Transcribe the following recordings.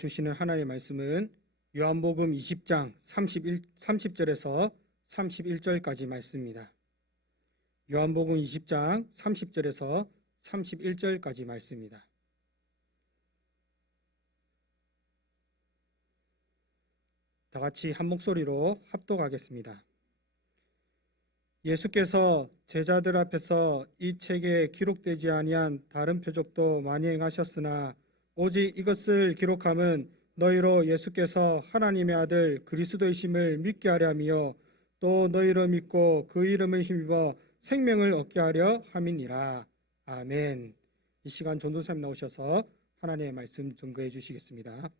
주시는 하나님의 말씀은 요한복음 20장 30절에서 31절까지 말씀입니다. 요한복음 20장 30절에서 31절까지 말씀입니다. 다 같이 한 목소리로 합독하겠습니다. 예수께서 제자들 앞에서 이 책에 기록되지 아니한 다른 표적도 많이 행하셨으나 오직 이것을 기록함은 너희로 예수께서 하나님의 아들 그리스도이심을 믿게 하려 함이요 또 너희로 믿고 그 이름을 힘입어 생명을 얻게 하려 함이니라. 아멘. 이 시간 전도사님 나오셔서 하나님의 말씀 증거해 주시겠습니다.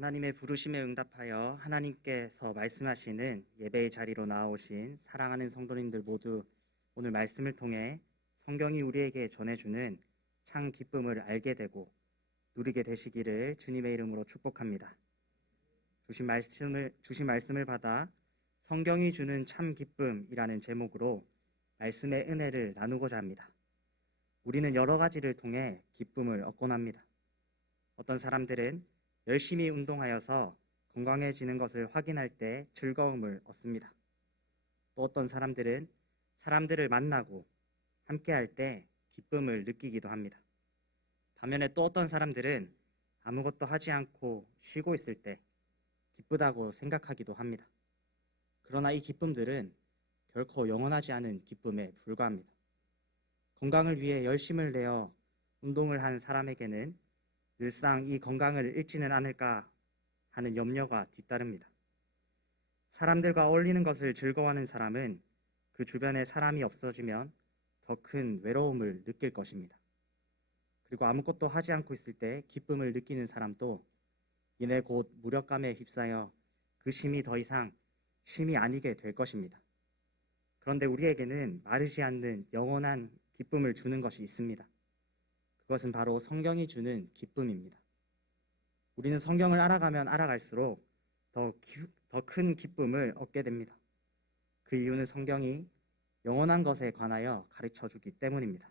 하나님의 부르심에 응답하여 하나님께서 말씀하시는 예배의 자리로 나아오신 사랑하는 성도님들 모두 오늘 말씀을 통해 성경이 우리에게 전해주는 참 기쁨을 알게 되고 누리게 되시기를 주님의 이름으로 축복합니다. 주신 말씀을 받아 성경이 주는 참 기쁨이라는 제목으로 말씀의 은혜를 나누고자 합니다. 우리는 여러 가지를 통해 기쁨을 얻곤 합니다. 어떤 사람들은 열심히 운동하여서 건강해지는 것을 확인할 때 즐거움을 얻습니다. 또 어떤 사람들은 사람들을 만나고 함께할 때 기쁨을 느끼기도 합니다. 반면에 또 어떤 사람들은 아무것도 하지 않고 쉬고 있을 때 기쁘다고 생각하기도 합니다. 그러나 이 기쁨들은 결코 영원하지 않은 기쁨에 불과합니다. 건강을 위해 열심을 내어 운동을 한 사람에게는 늘상 이 건강을 잃지는 않을까 하는 염려가 뒤따릅니다. 사람들과 어울리는 것을 즐거워하는 사람은 그 주변에 사람이 없어지면 더 큰 외로움을 느낄 것입니다. 그리고 아무것도 하지 않고 있을 때 기쁨을 느끼는 사람도 이내 곧 무력감에 휩싸여 그 쉼이 더 이상 쉼이 아니게 될 것입니다. 그런데 우리에게는 마르지 않는 영원한 기쁨을 주는 것이 있습니다. 그것은 바로 성경이 주는 기쁨입니다. 우리는 성경을 알아가면 알아갈수록 더 큰 기쁨을 얻게 됩니다. 그 이유는 성경이 영원한 것에 관하여 가르쳐 주기 때문입니다.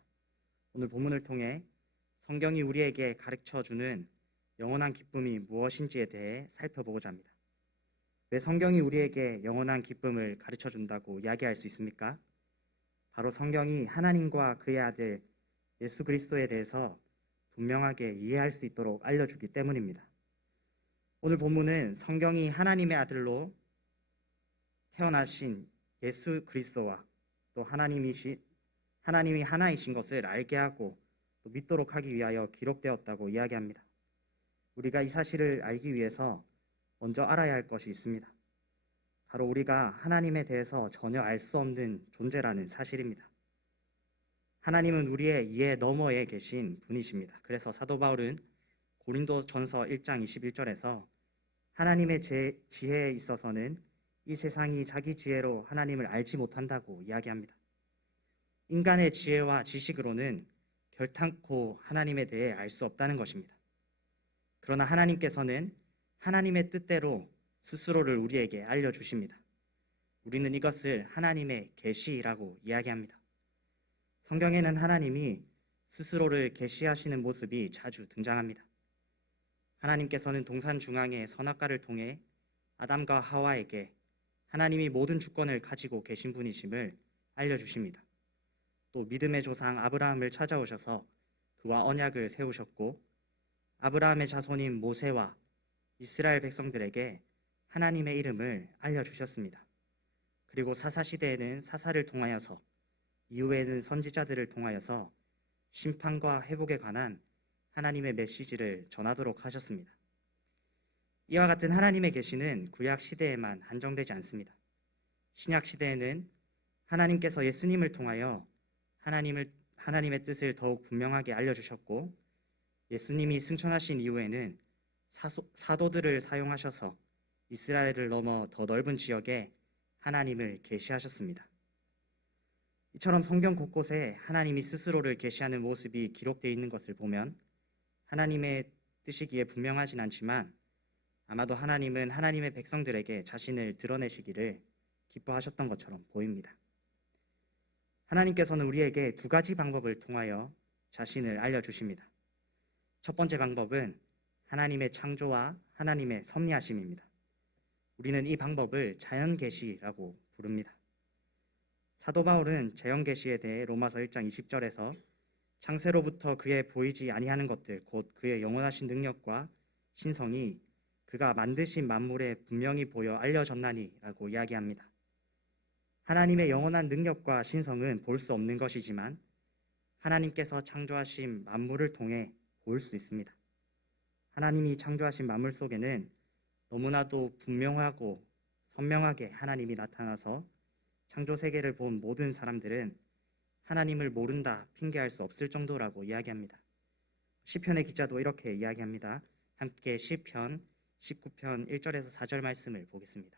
오늘 본문을 통해 성경이 우리에게 가르쳐 주는 영원한 기쁨이 무엇인지에 대해 살펴보고자 합니다. 왜 성경이 우리에게 영원한 기쁨을 가르쳐 준다고 이야기할 수 있습니까? 바로 성경이 하나님과 그의 아들 예수 그리스도에 대해서 분명하게 이해할 수 있도록 알려주기 때문입니다. 오늘 본문은 성경이 하나님의 아들로 태어나신 예수 그리스도와 또 하나님이 하나이신 것을 알게 하고 또 믿도록 하기 위하여 기록되었다고 이야기합니다. 우리가 이 사실을 알기 위해서 먼저 알아야 할 것이 있습니다. 바로 우리가 하나님에 대해서 전혀 알 수 없는 존재라는 사실입니다. 하나님은 우리의 이해 너머에 계신 분이십니다. 그래서 사도 바울은 고린도전서 1장 21절에서 하나님의 지혜에 있어서는 이 세상이 자기 지혜로 하나님을 알지 못한다고 이야기합니다. 인간의 지혜와 지식으로는 결탄코 하나님에 대해 알 수 없다는 것입니다. 그러나 하나님께서는 하나님의 뜻대로 스스로를 우리에게 알려주십니다. 우리는 이것을 하나님의 계시라고 이야기합니다. 성경에는 하나님이 스스로를 계시하시는 모습이 자주 등장합니다. 하나님께서는 동산 중앙의 선악과를 통해 아담과 하와에게 하나님이 모든 주권을 가지고 계신 분이심을 알려주십니다. 또 믿음의 조상 아브라함을 찾아오셔서 그와 언약을 세우셨고 아브라함의 자손인 모세와 이스라엘 백성들에게 하나님의 이름을 알려주셨습니다. 그리고 사사시대에는 사사를 통하여서 이후에는 선지자들을 통하여서 심판과 회복에 관한 하나님의 메시지를 전하도록 하셨습니다. 이와 같은 하나님의 계시는 구약 시대에만 한정되지 않습니다. 신약 시대에는 하나님께서 예수님을 통하여 하나님의 뜻을 더욱 분명하게 알려주셨고 예수님이 승천하신 이후에는 사도들을 사용하셔서 이스라엘을 넘어 더 넓은 지역에 하나님을 계시하셨습니다. 이처럼 성경 곳곳에 하나님이 스스로를 계시하는 모습이 기록되어 있는 것을 보면 하나님의 뜻이기에 분명하진 않지만 아마도 하나님은 하나님의 백성들에게 자신을 드러내시기를 기뻐하셨던 것처럼 보입니다. 하나님께서는 우리에게 두 가지 방법을 통하여 자신을 알려주십니다. 첫 번째 방법은 하나님의 창조와 하나님의 섭리하심입니다. 우리는 이 방법을 자연계시라고 부릅니다. 사도 바울은 자연계시에 대해 로마서 1장 20절에서 창세로부터 그의 보이지 아니하는 것들 곧 그의 영원하신 능력과 신성이 그가 만드신 만물에 분명히 보여 알려졌나니라고 이야기합니다. 하나님의 영원한 능력과 신성은 볼 수 없는 것이지만 하나님께서 창조하신 만물을 통해 볼 수 있습니다. 하나님이 창조하신 만물 속에는 너무나도 분명하고 선명하게 하나님이 나타나서 창조 세계를 본 모든 사람들은 하나님을 모른다 핑계할 수 없을 정도라고 이야기합니다. 시편의 기자도 이렇게 이야기합니다. 함께 시편 19편 1절에서 4절 말씀을 보겠습니다.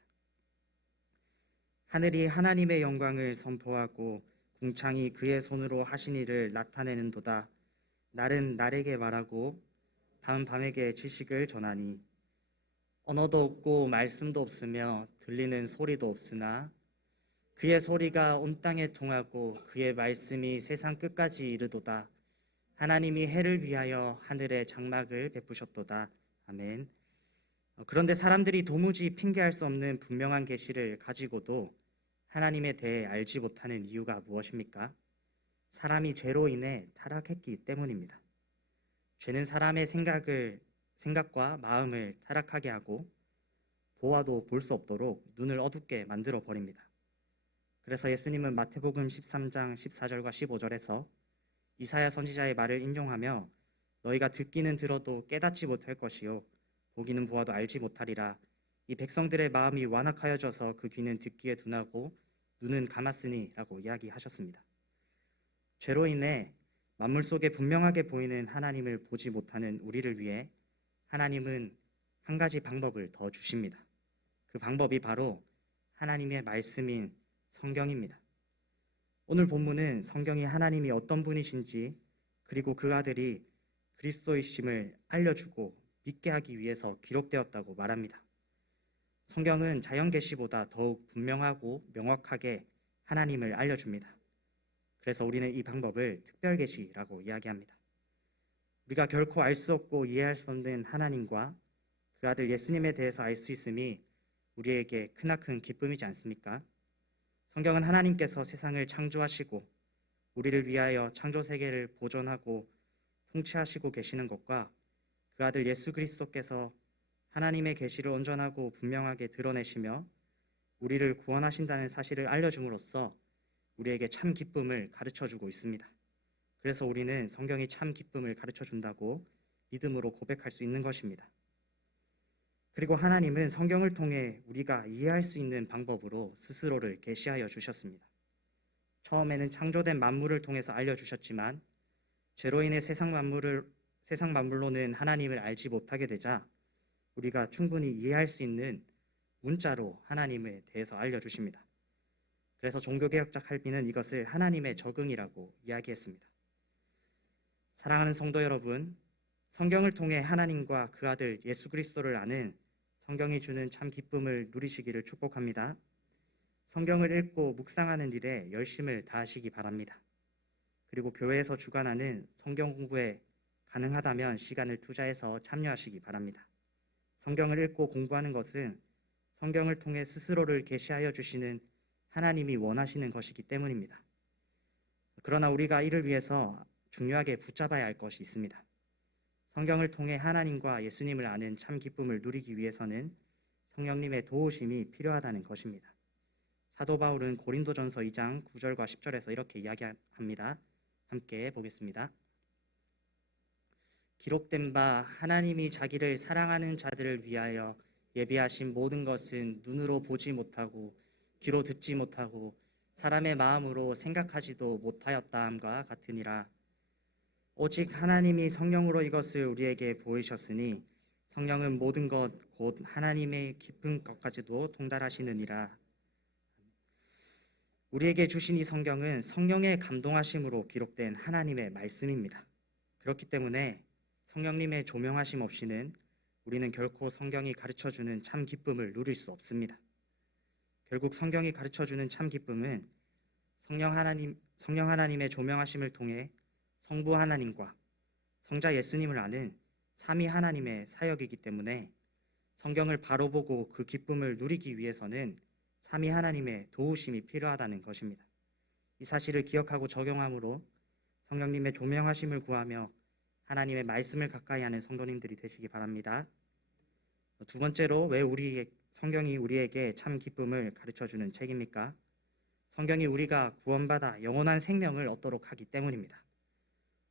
하늘이 하나님의 영광을 선포하고 궁창이 그의 손으로 하신 일을 나타내는도다. 날은 날에게 말하고 밤은 밤에게 지식을 전하니 언어도 없고 말씀도 없으며 들리는 소리도 없으나 그의 소리가 온 땅에 통하고 그의 말씀이 세상 끝까지 이르도다. 하나님이 해를 위하여 하늘에 장막을 베푸셨도다. 아멘. 그런데 사람들이 도무지 핑계할 수 없는 분명한 계시를 가지고도 하나님에 대해 알지 못하는 이유가 무엇입니까? 사람이 죄로 인해 타락했기 때문입니다. 죄는 사람의 생각과 마음을 타락하게 하고 보아도 볼 수 없도록 눈을 어둡게 만들어 버립니다. 그래서 예수님은 마태복음 13장 14절과 15절에서 이사야 선지자의 말을 인용하며 너희가 듣기는 들어도 깨닫지 못할 것이요 보기는 보아도 알지 못하리라. 이 백성들의 마음이 완악하여져서 그 귀는 듣기에 둔하고 눈은 감았으니 라고 이야기하셨습니다. 죄로 인해 만물 속에 분명하게 보이는 하나님을 보지 못하는 우리를 위해 하나님은 한 가지 방법을 더 주십니다. 그 방법이 바로 하나님의 말씀인 성경입니다. 오늘 본문은 성경이 하나님이 어떤 분이신지 그리고 그 아들이 그리스도이심을 알려주고 믿게 하기 위해서 기록되었다고 말합니다. 성경은 자연계시보다 더욱 분명하고 명확하게 하나님을 알려줍니다. 그래서 우리는 이 방법을 특별계시라고 이야기합니다. 우리가 결코 알 수 없고 이해할 수 없는 하나님과 그 아들 예수님에 대해서 알 수 있음이 우리에게 크나큰 기쁨이지 않습니까? 성경은 하나님께서 세상을 창조하시고 우리를 위하여 창조 세계를 보존하고 통치하시고 계시는 것과 그 아들 예수 그리스도께서 하나님의 계시를 온전하고 분명하게 드러내시며 우리를 구원하신다는 사실을 알려줌으로써 우리에게 참 기쁨을 가르쳐주고 있습니다. 그래서 우리는 성경이 참 기쁨을 가르쳐준다고 믿음으로 고백할 수 있는 것입니다. 그리고 하나님은 성경을 통해 우리가 이해할 수 있는 방법으로 스스로를 계시하여 주셨습니다. 처음에는 창조된 만물을 통해서 알려주셨지만 죄로 인해 세상 만물로는 하나님을 알지 못하게 되자 우리가 충분히 이해할 수 있는 문자로 하나님에 대해서 알려주십니다. 그래서 종교개혁자 칼빈은 이것을 하나님의 적응이라고 이야기했습니다. 사랑하는 성도 여러분, 성경을 통해 하나님과 그 아들 예수 그리스도를 아는 성경이 주는 참 기쁨을 누리시기를 축복합니다. 성경을 읽고 묵상하는 일에 열심을 다하시기 바랍니다. 그리고 교회에서 주관하는 성경 공부에 가능하다면 시간을 투자해서 참여하시기 바랍니다. 성경을 읽고 공부하는 것은 성경을 통해 스스로를 계시하여 주시는 하나님이 원하시는 것이기 때문입니다. 그러나 우리가 이를 위해서 중요하게 붙잡아야 할 것이 있습니다. 성경을 통해 하나님과 예수님을 아는 참 기쁨을 누리기 위해서는 성령님의 도우심이 필요하다는 것입니다. 사도 바울은 고린도전서 2장 9절과 10절에서 이렇게 이야기합니다. 함께 보겠습니다. 기록된 바 하나님이 자기를 사랑하는 자들을 위하여 예비하신 모든 것은 눈으로 보지 못하고 귀로 듣지 못하고 사람의 마음으로 생각하지도 못하였다함과 같으니라. 오직 하나님이 성령으로 이것을 우리에게 보이셨으니 성령은 모든 것 곧 하나님의 깊은 것까지도 통달하시느니라. 우리에게 주신 이 성경은 성령의 감동하심으로 기록된 하나님의 말씀입니다. 그렇기 때문에 성령님의 조명하심 없이는 우리는 결코 성경이 가르쳐주는 참 기쁨을 누릴 수 없습니다. 결국 성경이 가르쳐주는 참 기쁨은 성령 하나님의 조명하심을 통해 성부 하나님과 성자 예수님을 아는 삼위 하나님의 사역이기 때문에 성경을 바로 보고 그 기쁨을 누리기 위해서는 삼위 하나님의 도우심이 필요하다는 것입니다. 이 사실을 기억하고 적용함으로 성령님의 조명하심을 구하며 하나님의 말씀을 가까이 하는 성도님들이 되시기 바랍니다. 두 번째로, 왜 성경이 우리에게 참 기쁨을 가르쳐주는 책입니까? 성경이 우리가 구원받아 영원한 생명을 얻도록 하기 때문입니다.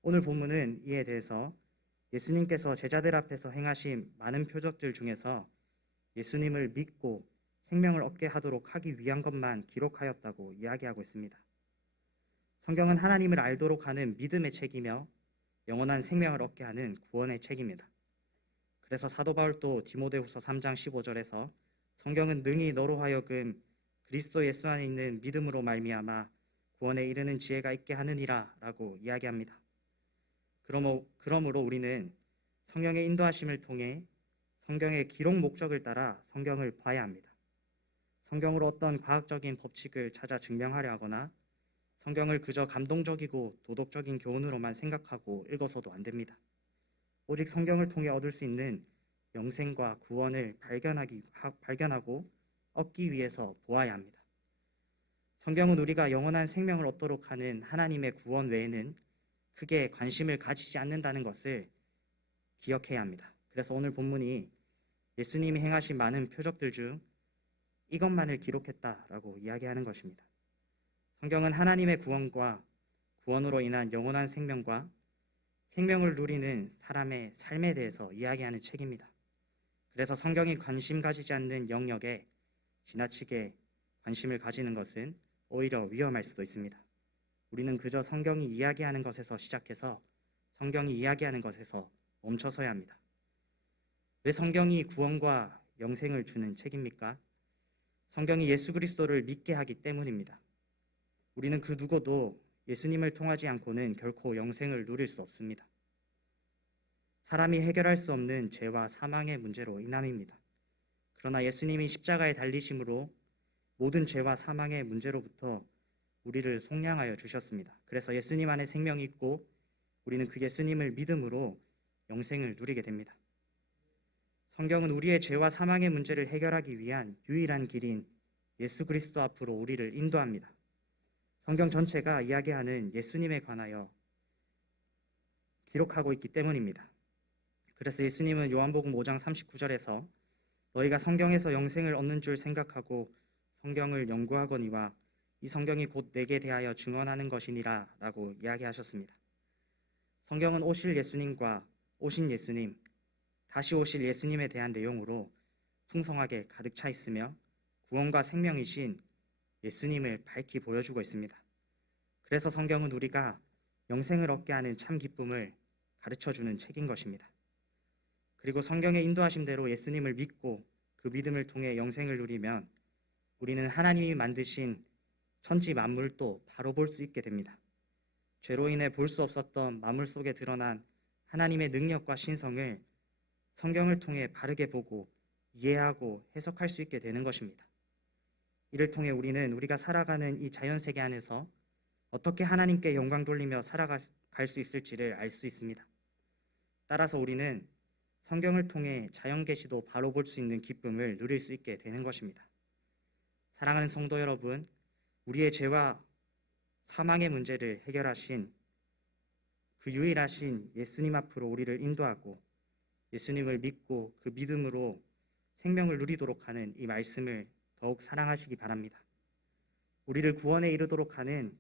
오늘 본문은 이에 대해서 예수님께서 제자들 앞에서 행하신 많은 표적들 중에서 예수님을 믿고 생명을 얻게 하도록 하기 위한 것만 기록하였다고 이야기하고 있습니다. 성경은 하나님을 알도록 하는 믿음의 책이며 영원한 생명을 얻게 하는 구원의 책입니다. 그래서 사도 바울도 디모데후서 3장 15절에서 성경은 능히 너로 하여금 그리스도 예수 안에 있는 믿음으로 말미암아 구원에 이르는 지혜가 있게 하느니라 라고 이야기합니다. 그러므로 우리는 성령의 인도하심을 통해 성경의 기록 목적을 따라 성경을 봐야 합니다. 성경으로 어떤 과학적인 법칙을 찾아 증명하려 하거나 성경을 그저 감동적이고 도덕적인 교훈으로만 생각하고 읽어서도 안 됩니다. 오직 성경을 통해 얻을 수 있는 영생과 구원을 발견하고 얻기 위해서 보아야 합니다. 성경은 우리가 영원한 생명을 얻도록 하는 하나님의 구원 외에는 크게 관심을 가지지 않는다는 것을 기억해야 합니다. 그래서 오늘 본문이 예수님이 행하신 많은 표적들 중 이것만을 기록했다라고 이야기하는 것입니다. 성경은 하나님의 구원으로 인한 영원한 생명과 생명을 누리는 사람의 삶에 대해서 이야기하는 책입니다. 그래서 성경이 관심 가지지 않는 영역에 지나치게 관심을 가지는 것은 오히려 위험할 수도 있습니다. 우리는 그저 성경이 이야기하는 것에서 시작해서 성경이 이야기하는 것에서 멈춰서야 합니다. 왜 성경이 구원과 영생을 주는 책입니까? 성경이 예수 그리스도를 믿게 하기 때문입니다. 우리는 그 누구도 예수님을 통하지 않고는 결코 영생을 누릴 수 없습니다. 사람이 해결할 수 없는 죄와 사망의 문제로 인함입니다. 그러나 예수님이 십자가에 달리심으로 모든 죄와 사망의 문제로부터 우리를 속량하여 주셨습니다. 그래서 예수님 안에 생명이 있고 우리는 그 예수님을 믿음으로 영생을 누리게 됩니다. 성경은 우리의 죄와 사망의 문제를 해결하기 위한 유일한 길인 예수 그리스도 앞으로 우리를 인도합니다. 성경 전체가 이야기하는 예수님에 관하여 기록하고 있기 때문입니다. 그래서 예수님은 요한복음 5장 39절에서 너희가 성경에서 영생을 얻는 줄 생각하고 성경을 연구하거니와 이 성경이 곧 내게 대하여 증언하는 것이니라 라고 이야기하셨습니다. 성경은 오실 예수님과 오신 예수님, 다시 오실 예수님에 대한 내용으로 풍성하게 가득 차 있으며 구원과 생명이신 예수님을 밝히 보여주고 있습니다. 그래서 성경은 우리가 영생을 얻게 하는 참 기쁨을 가르쳐주는 책인 것입니다. 그리고 성경의 인도하심대로 예수님을 믿고 그 믿음을 통해 영생을 누리면 우리는 하나님이 만드신 천지 만물도 바로 볼 수 있게 됩니다. 죄로 인해 볼 수 없었던 만물 속에 드러난 하나님의 능력과 신성을 성경을 통해 바르게 보고 이해하고 해석할 수 있게 되는 것입니다. 이를 통해 우리는 우리가 살아가는 이 자연세계 안에서 어떻게 하나님께 영광 돌리며 살아갈 수 있을지를 알 수 있습니다. 따라서 우리는 성경을 통해 자연계시도 바로 볼 수 있는 기쁨을 누릴 수 있게 되는 것입니다. 사랑하는 성도 여러분, 우리의 죄와 사망의 문제를 해결하신 그 유일하신 예수님 앞으로 우리를 인도하고 예수님을 믿고 그 믿음으로 생명을 누리도록 하는 이 말씀을 더욱 사랑하시기 바랍니다. 우리를 구원에 이르도록 하는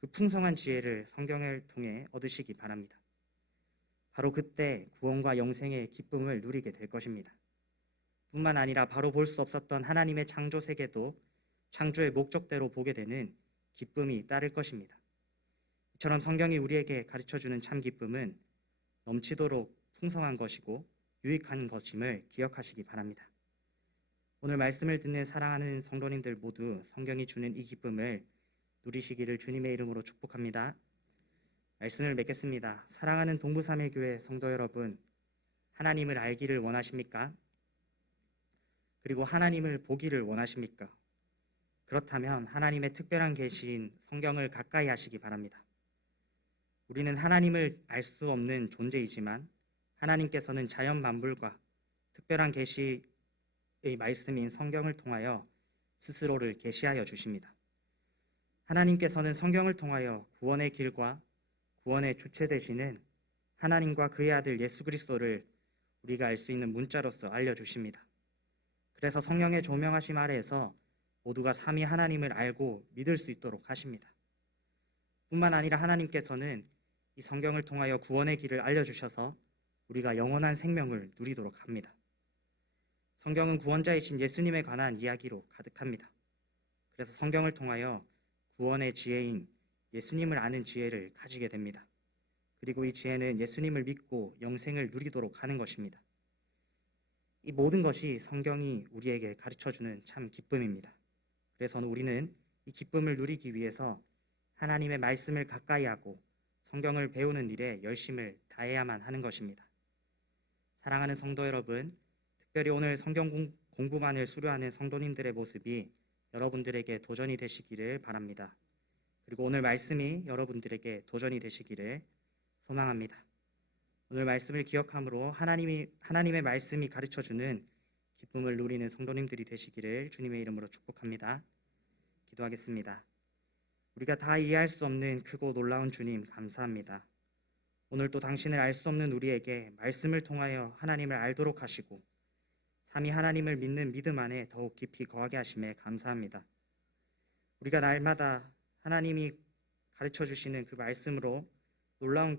그 풍성한 지혜를 성경을 통해 얻으시기 바랍니다. 바로 그때 구원과 영생의 기쁨을 누리게 될 것입니다. 뿐만 아니라 바로 볼 수 없었던 하나님의 창조 세계도 창조의 목적대로 보게 되는 기쁨이 따를 것입니다. 이처럼 성경이 우리에게 가르쳐주는 참 기쁨은 넘치도록 풍성한 것이고 유익한 것임을 기억하시기 바랍니다. 오늘 말씀을 듣는 사랑하는 성도님들 모두 성경이 주는 이 기쁨을 누리시기를 주님의 이름으로 축복합니다. 말씀을 맺겠습니다. 사랑하는 동부삼일교회 성도 여러분, 하나님을 알기를 원하십니까? 그리고 하나님을 보기를 원하십니까? 그렇다면 하나님의 특별한 계시인 성경을 가까이 하시기 바랍니다. 우리는 하나님을 알 수 없는 존재이지만 하나님께서는 자연 만물과 특별한 계시의 말씀인 성경을 통하여 스스로를 계시하여 주십니다. 하나님께서는 성경을 통하여 구원의 길과 구원의 주체 되시는 하나님과 그의 아들 예수 그리스도를 우리가 알 수 있는 문자로서 알려주십니다. 그래서 성령의 조명하심 아래에서 모두가 삼위 하나님을 알고 믿을 수 있도록 하십니다. 뿐만 아니라 하나님께서는 이 성경을 통하여 구원의 길을 알려주셔서 우리가 영원한 생명을 누리도록 합니다. 성경은 구원자이신 예수님에 관한 이야기로 가득합니다. 그래서 성경을 통하여 구원의 지혜인 예수님을 아는 지혜를 가지게 됩니다. 그리고 이 지혜는 예수님을 믿고 영생을 누리도록 하는 것입니다. 이 모든 것이 성경이 우리에게 가르쳐주는 참 기쁨입니다. 그래서 우리는 이 기쁨을 누리기 위해서 하나님의 말씀을 가까이 하고 성경을 배우는 일에 열심을 다해야만 하는 것입니다. 사랑하는 성도 여러분, 특별히 오늘 성경 공부만을 수료하는 성도님들의 모습이 여러분들에게 도전이 되시기를 바랍니다. 그리고 오늘 말씀이 여러분들에게 도전이 되시기를 소망합니다. 오늘 말씀을 기억함으로 하나님의 말씀이 가르쳐주는 기쁨을 누리는 성도님들이 되시기를 주님의 이름으로 축복합니다. 기도하겠습니다. 우리가 다 이해할 수 없는 크고 놀라운 주님 감사합니다. 오늘 또 당신을 알 수 없는 우리에게 말씀을 통하여 하나님을 알도록 하시고 삼위 하나님을 믿는 믿음 안에 더욱 깊이 거하게 하심에 감사합니다. 우리가 날마다 하나님이 가르쳐 주시는 그 말씀으로 놀라운